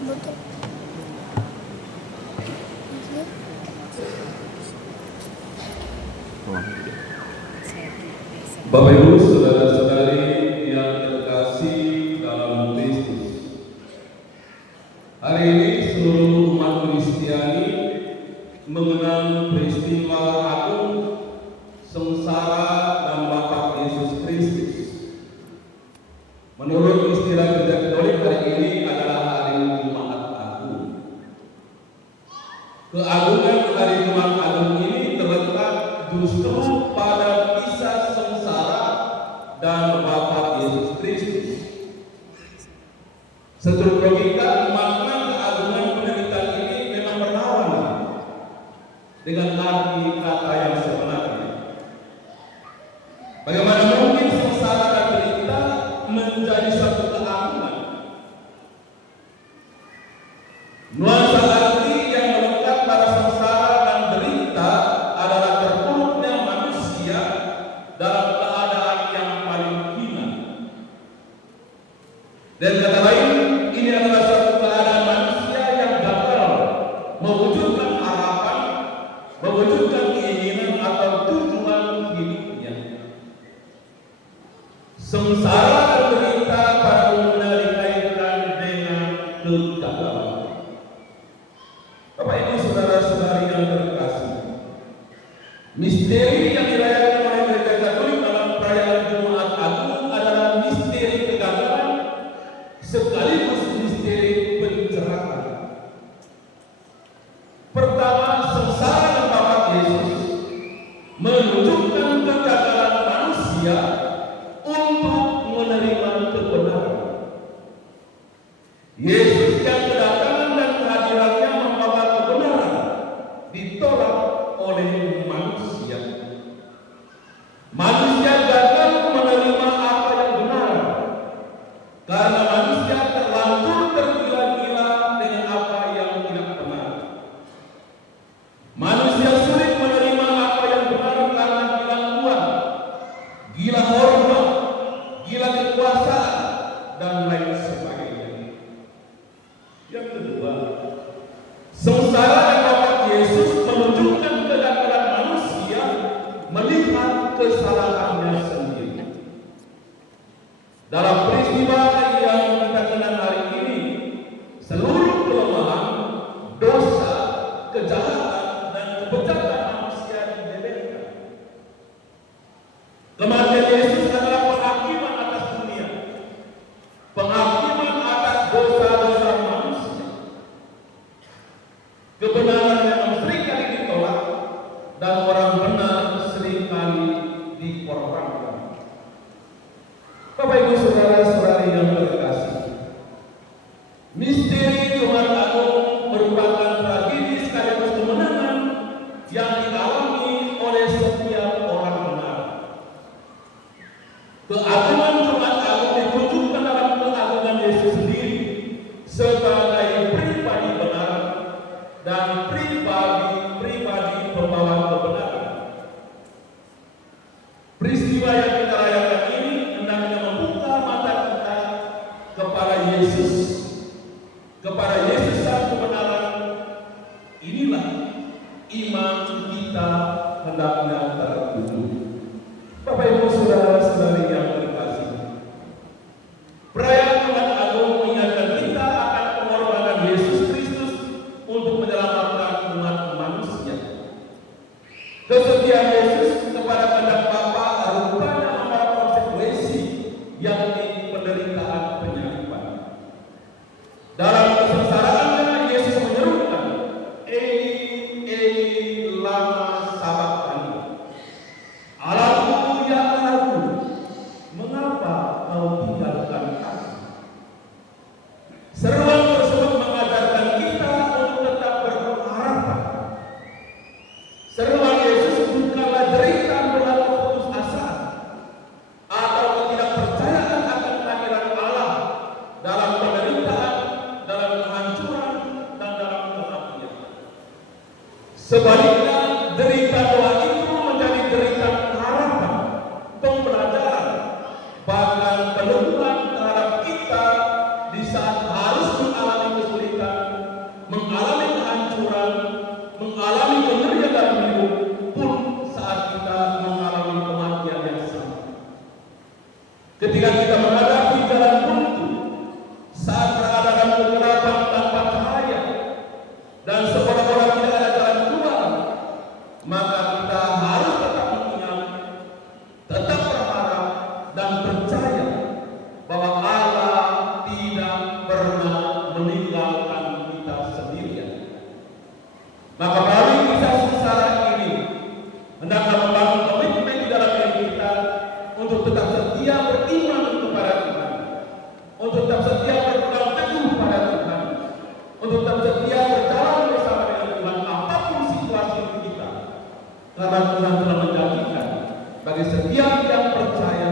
Betul. Bapak Ibu, saudara-saudari yang terkasih dalam Kristus, hari ini seluruh umat Kristiani mengenang peristiwa agung sengsara dan wafat Yesus Kristus. Menurut istilah Gereja Katolik, hari ini adalah hari Jumat Agung. Keagungan hari Jumat Agung ini terletak justru pada kisah sengsara dan wafat Yesus Kristus. Seturut logika, makna keagungan penderitaan ini memang berlawanan dengan arti kata yang sebenarnya. Bagaimana mungkin sengsara dan derita menjadi satu keagungan? Nuansa arti yang melekat pada sengsara dan derita adalah terpuruknya manusia dalam keadaan yang paling hina. Dan kata lain, ini adalah satu keadaan manusia yang gagal mewujudkan harapan, mewujudkan keinginan atau tujuan hidupnya. Sengsara dan derita pada umumnya dikaitkan dengan kegagalan. Bapak Ibu, saudara-saudari yang terkasih, misteri yang dirayakan oleh Gereja Katolik dalam perayaan Jumat Agung adalah misteri kegagalan sekaligus misteri pencerahan. Pertama, sengsara dan wafat Yesus menunjukkan kegagalan manusia untuk menerima kebenaran. Yesus yang kedatangan dan kehadirannya membawa kebenaran ditolak oleh manusia. Manusia gagal menerima apa yang benar karena manusia terlanjur tergila-gila dengan apa yang tidak benar. Manusia sulit menerima apa yang benar karena gila uang, gila hormat, gila kekuasaan, dan lain sebagainya. Yang kedua, sengsara dan wafat Yesus menunjukkan kegagalan manusia melihat kesalahannya sendiri. Dalam peristiwa yang kita kenal hari ini, seluruh kelemahan, dosa, kejahatan, dan kebejatan manusia dibeberkan. Kematian Yesus adalah penghakiman atas dunia, penghakiman atas dosa-dosa manusia. Kebenaran yang seringkali ditolak dan orang benar seringkali dikorbankan. Bapak Ibu, saudara-saudari yang terkasih, misteri Jumat Agung merupakan tragedi sekaligus kemenangan yang dialami oleh setiap orang benar. Keagungan Jumat Agung ditunjukkan dalam keagungan Yesus sendiri sebagai pribadi benar dan pribadi pembawa kebenaran. Peristiwa yang kita rayakan ini hendaknya membuka mata kita kepada Yesus sang kebenaran. Inilah iman kita hendaknya tertuju. Bapak Ibu, saudara-saudari yang terkasih, perayaan Jumat Agung mengingatkan kita akan pengorbanan Yesus Kristus untuk menyelamatkan umat manusia. Kesetiaan Yesus kepada kehendak Bapa rupanya membawa konsekuensi, yakni penderitaan penyaliban. Dalam kesengsaraannya Yesus menyerukan, Eli, Eli, lama sabachthani. Allahku, ya Allahku, mengapa kau tinggalkan aku? Seruan tersebut mengajarkan kita untuk tetap berpengharapan. Seruan Yesus bukanlah derita berlaku putus asa atau ketidakpercayaan akan kehadiran Allah dalam penderitaan, dalam kehancuran, dan dalam kematian. Sebaliknya, derita doa itu menjadi derita harapan, pembelajaran, bahkan peneguhan terhadap kita di saat harus mengalami kesulitan untuk tetap setia berpegang teguh pada Tuhan, untuk tetap setia berjalan bersama dengan Tuhan apapun situasi kita. Karena Tuhan telah menjanjikan bagi setiap yang percaya,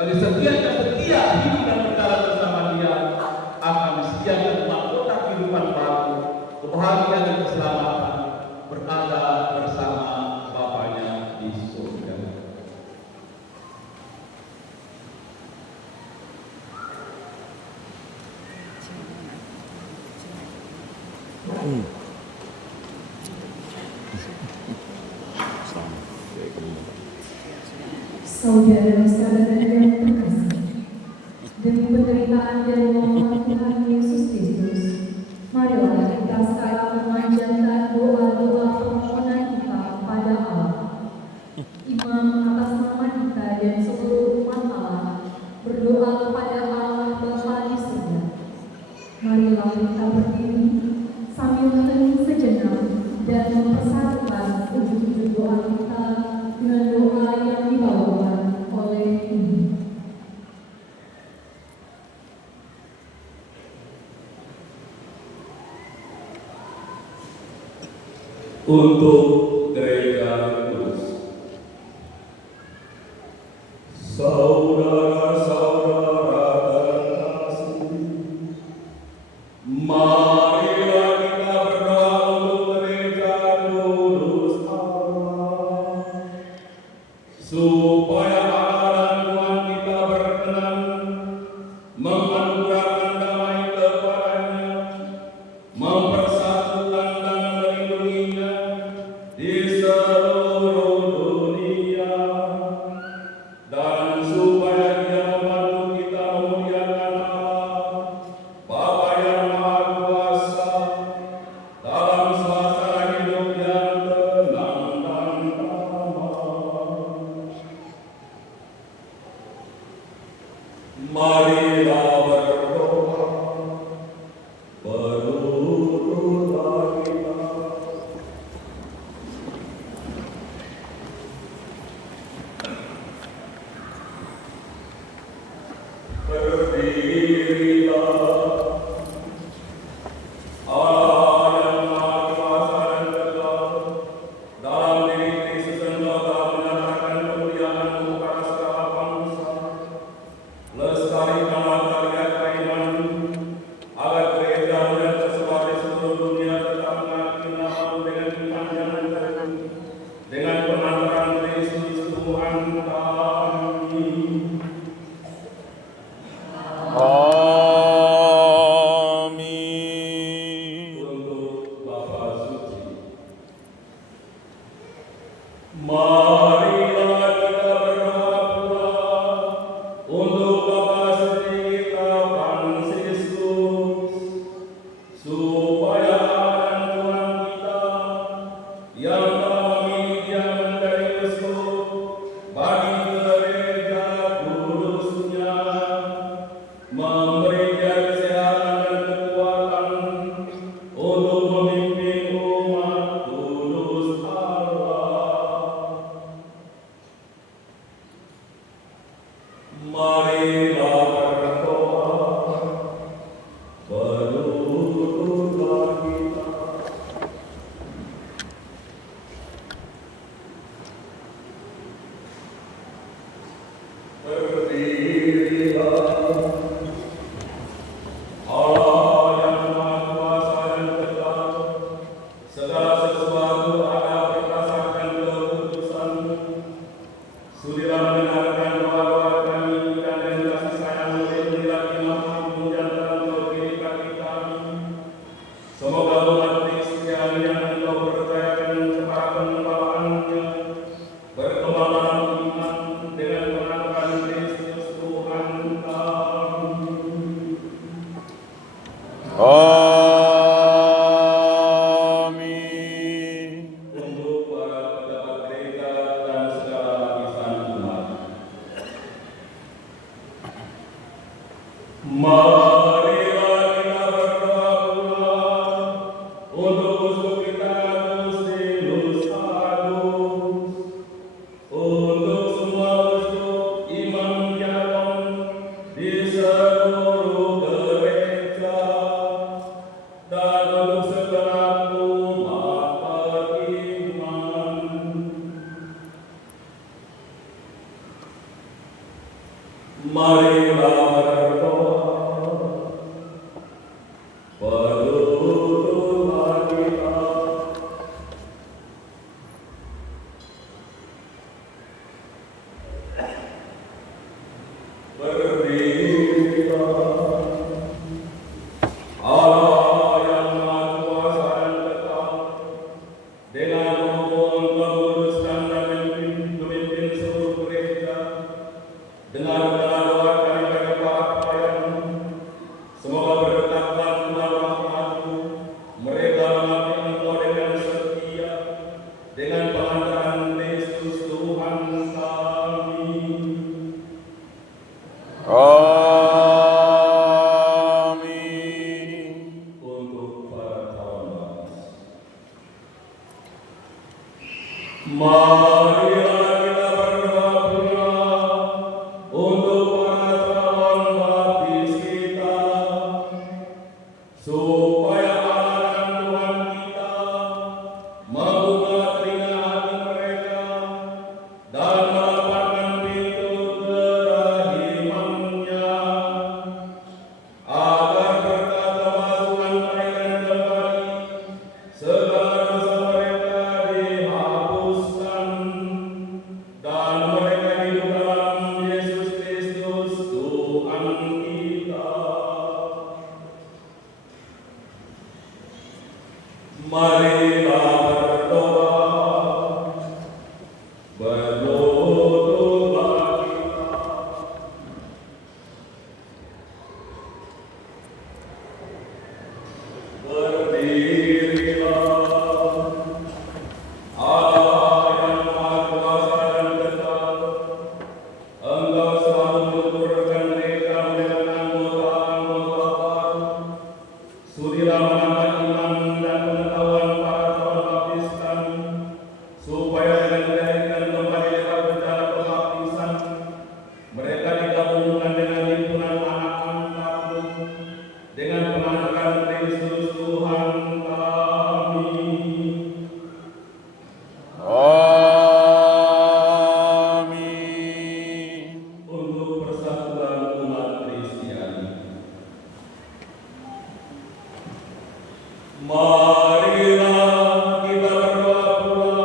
bagi setiap yang setia hidup dan berjalan bersama Dia, akan disediakan mahkota kehidupan baru, kebahagiaan dan keselamatan berada bersama Bapaknya di surga. Saudara-saudara yang terkasih, demi penderitaan dan wafat Tuhan Yesus Kristus, marilah kita sekarang memanjatkan doa-doa permohonan kita pada Allah. Imam atas nama kita dan seluruh umat Allah berdoa kepada Allah Bapa di surga. Marilah kita berdiri sambil hening sejenak dan mempersatukan ujung-ujung doa kita dengan doa yang dibawakan oleh ini. Untuk gereja kudus, saudara-saudara terkasih, marilah kita berdoa untuk gereja kudus Allah, supaya Allah dan Tuhan kita berkenan menganugerahkan damai kepadanya, mempersatukan dan melindunginya di seluruh dunia, dan supaya Dia membantu kita memuliakan Allah Bapa yang Maha Kuasa dalam suasana hidup yang tenang dan damai. Marilah berdoa, berdoa kita. Berdirilah, Allah yang Maha Kuasa dan Tegak, dalam diri Kristus Engkau telah menyatakan kemuliaan-Mu kepada segala bangsa. Lestarikanlah karya keimanan, agar gereja-Mu yang tersebar di seluruh dunia tetap mengakui nama-Mu dengan kepanjangan tertentu, dengan pengantaran Kristus Tuhan kami. Amin. Untuk Bapa Suci, marilah kita berdoa pula untuk Bapa Suci kita Fransiskus, supaya Allah dan Tuhan kita yang telah memilih Dia menjadi uskup bagi gereja kudusnya, memberi Dia kesehatan dan kekuatan untuk memimpin umat kudus Allah. Marilah berdoa, berdoa kita. Berdirilah, Allah yang Maha Kuasa dan Tegak, segala sesuatu ada berdasarkan keputusan-Mu. Sudilah mendengarkan doa-doa kami dan kasih sayang-Mu yang lagi Maha Pengujian dalam kehidupan kami. Semoga umat Kristen yang Engkau percayakan kepada pengembalaan-Nya berkembang dalam iman dengan mengakukan Kristus Tuhan kami. Amin. Untuk para pejabat gereja dan segala lapisan umat, marilah kita berdoa pula untuk uskup kita Agustinus Agung, untuk semua uskup, imam, diakon di seluruh Marilah berdoa, berdoa kita. Berdirilah, Allah yang Maha Kuasa dan kekal. Engkau selalu menuturkan mereka dengan anggota-anggota baru. Sudilah menambah iman dan pengetahuan para calon baptis kami, supaya dengan dilahirkan kembali lewat rencana pembaptisan, mereka digabungkan dengan himpunan anak-anak kamu, dengan pengajaran Kristus Tuhan kami. Amin. Untuk persatuan umat Kristiani, marilah kita berdoa pula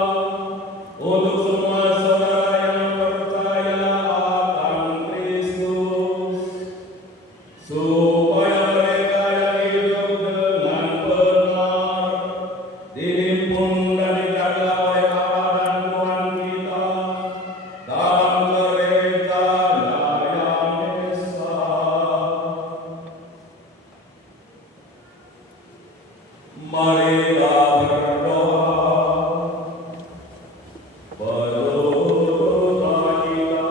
untuk semua saudara yang percaya akan Kristus, supaya mereka yang hidup dengan benar dihimpun dan dijaga oleh Allah dan Tuhan kita dalam gereja-Nya yang esa. Marilah berdoa, berdoa kita.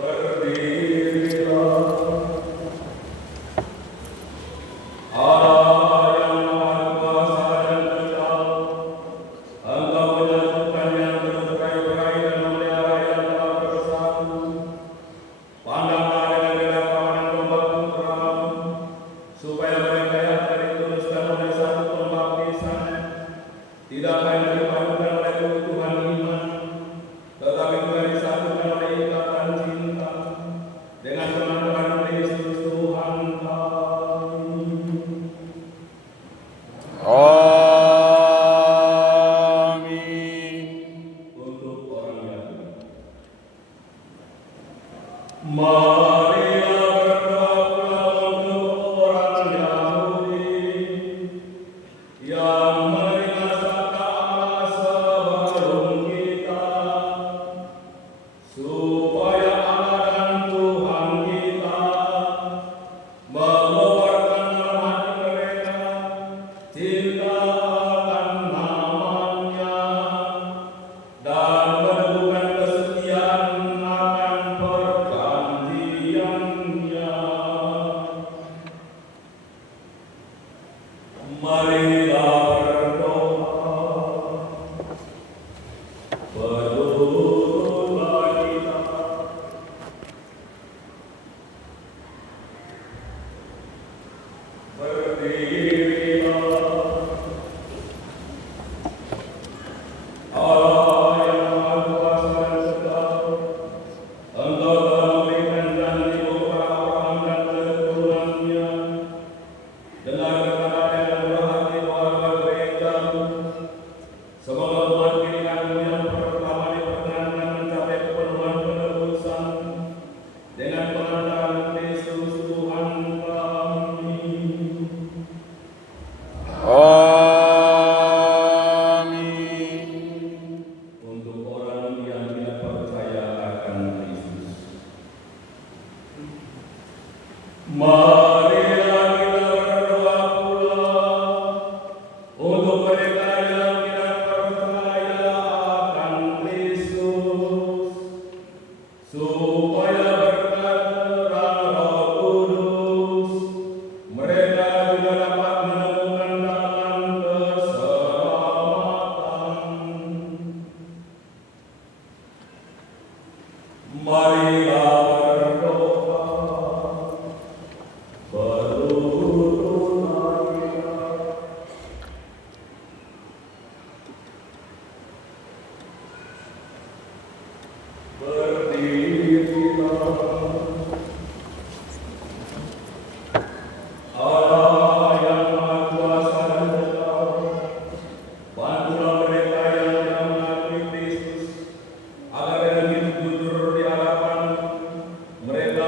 Berdirilah, Allah yang Maha Kuasa dan kekal. Engkau menyatukan yang bercerai-berai dan memelihara yang telah bersatu. Pandanglah dengan bela kawanan domba putra-Mu, supaya mereka yang telah dituluskan oleh satu pembaptisan tidak hanya dipadukan oleh keutuhan iman, tetapi juga disatukan oleh ikatan cinta dengan pengajaran Kristus Tuhan kami. Amin. Untuk orang Yahudi, marilah berdoa pula untuk orang Yahudi yang menerima sabda Allah sebelum kita, supaya Allah dan Tuhan kita mengeluarkan dalam hati mereka cinta akan namanya dan meneguhkan kesetiaan akan perjanjiannya. Marilah berdoa, berdoa kita. Berdirilah, Allah yang Maha Kuasa dan kekal. Engkau telah memberikan janji kepada Abraham dan keturunannya. Dengarkanlah dengan murah hati keluarga gereja-Mu. Semoga umat pilihan-Mu yang pertama diperkenankan mencapai kepenuhan penebusan dengan pengantaran Kristus Tuhan kami. Amin. Untuk orang yang tidak percaya akan Kristus, marilah kita berdoa pula untuk mereka yang tidak percaya akan Kristus, supaya berkat terang Roh Kudus mereka juga dapat menemukan jalan keselamatan. Marilah berdoa, berdoa kita. Berdirilah, Allah yang Maha Kuasa dan kekal. Bantulah mereka yang tidak mengakui Kristus, agar dengan hidup jujur di hadapan mereka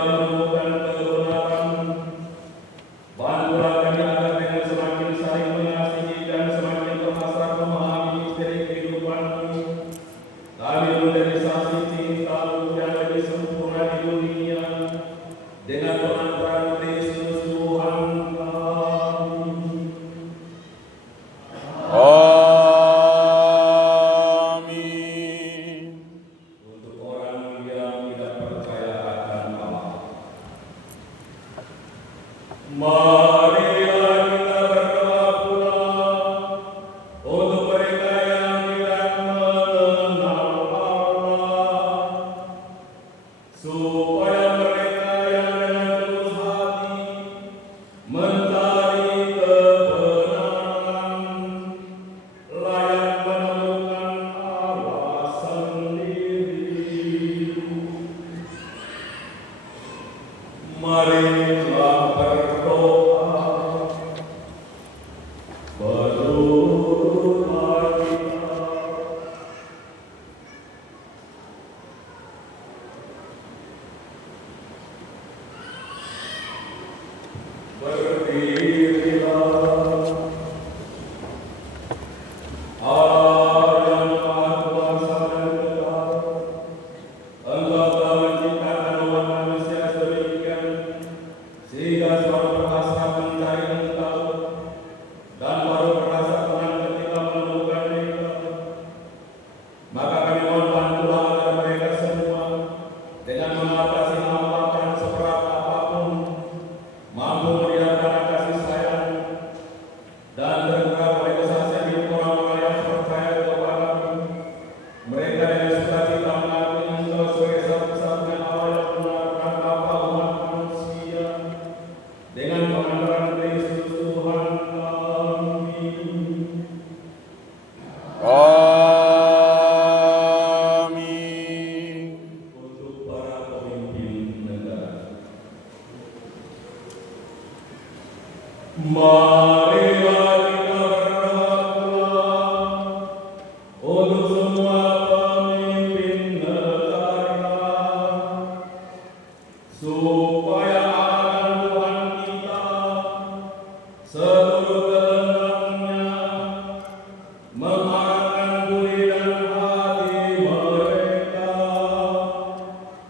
modernisasi cinta yang lebih sempurna di dunia dengan pengantaran Kristus Tuhan kami. Amin. Untuk orang yang tidak percaya akan Allah, marilah kita berdoa pula untuk mereka yang tidak mengenal Allah, supaya mereka yang dengan tulus hati mencari kebenaran layak menemukan Allah sendiri. Marilah berdoa menurut kita. Berdirilah. Allah yang Maha Kuasa dan Kekal, Engkau telah menciptakan umat manusia sedemikian sehingga selalu berhasrat mencari Engkau dan baru merasa tenang ketika menemukan Engkau. Maka kami mohon bantulah agar mereka semua dengan mengatasi hambatan seberat apapun mampu melihat kasih sayang dan tergerak oleh kesaksian hidup orang-orang yang percaya kepada-Mu. Mereka yang sukacita mengakui Engkau sebagai satu-satunya Allah yang benar dan Bapa umat manusia dengan pengantaran Kristus Tuhan kami. Amin. Untuk para pemimpin negara, marilah kita berdoa pula untuk semua pemimpin negara, supaya akan Tuhan kita seluruh kehendaknya mengarahkan budi dan hati mereka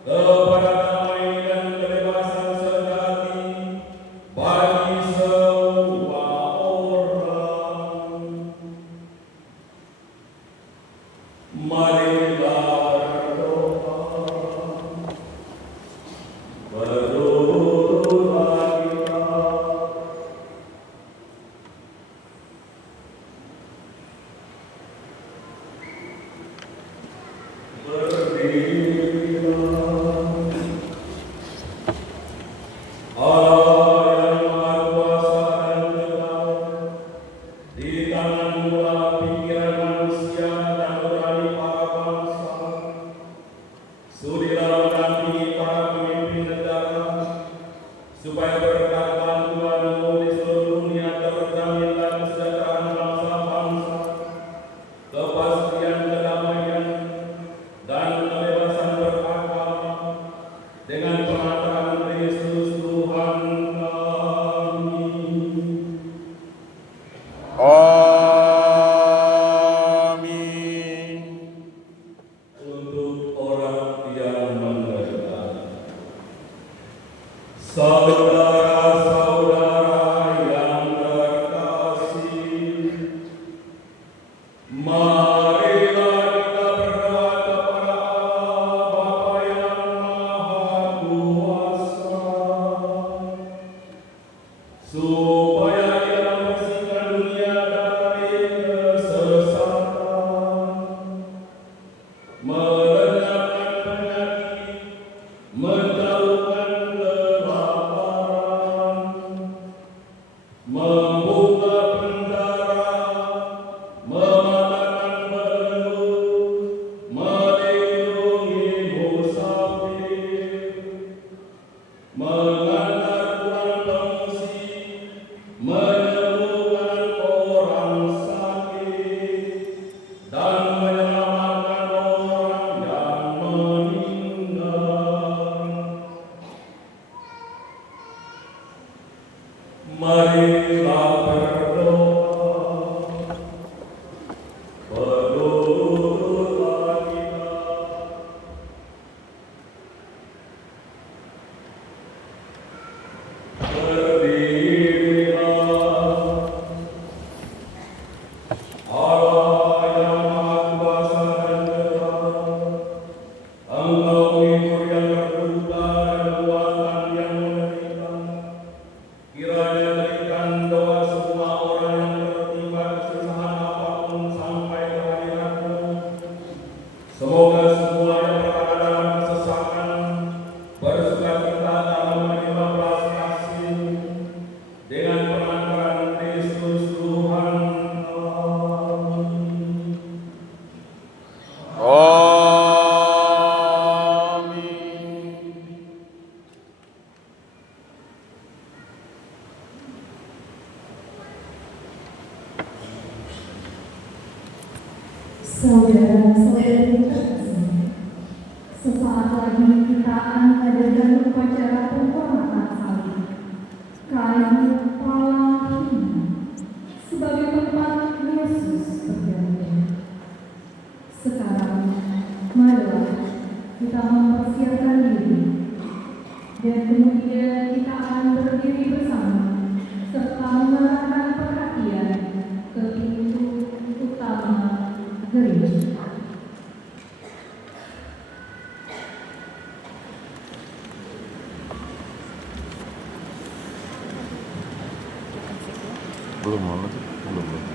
kepada damai dan kebebasan sejati bagi semua orang. Marilah berdoa menurut kita. Berdirilah. Allah yang Maha Kuasa dan Kekal, di tangan-Mu lah pikiran manusia dan nurani para bangsa. Sudilah mendampingi para pemimpin negara, supaya berkat bantuan-Mu di seluruh dunia terjaminlah kesejahteraan bangsa-bangsa, kepastian kedamaian, dan kebebasan beragama dengan pengantaran Kristus Tuhan kami. Amin. Untuk orang yang menderita, saudara-saudara yang terkasih, marilah kita berdoa kepada Allah Bapa yang Maha Kuasa, supaya Ia membersihkan dunia dari kesesatan, melenyapkan penyakit, menjauhkan kelaparan, Semoga semua yang berada dalam kesesakan bersukacita dalam menerima belas kasih dengan pengantaran Kristus Tuhan. Amin. Amin. Saudara-saudari terkasih, sesaat lagi kita akan mengadakan upacara penghormatan salib kayu Palahina sebagai tempat Yesus berjanji. Sekarang, marilah kita mempersiapkan diri dan kemudian kita akan berdiri bersama serta mengarahkan perhatian ke pintu utama gereja. Belum, belum.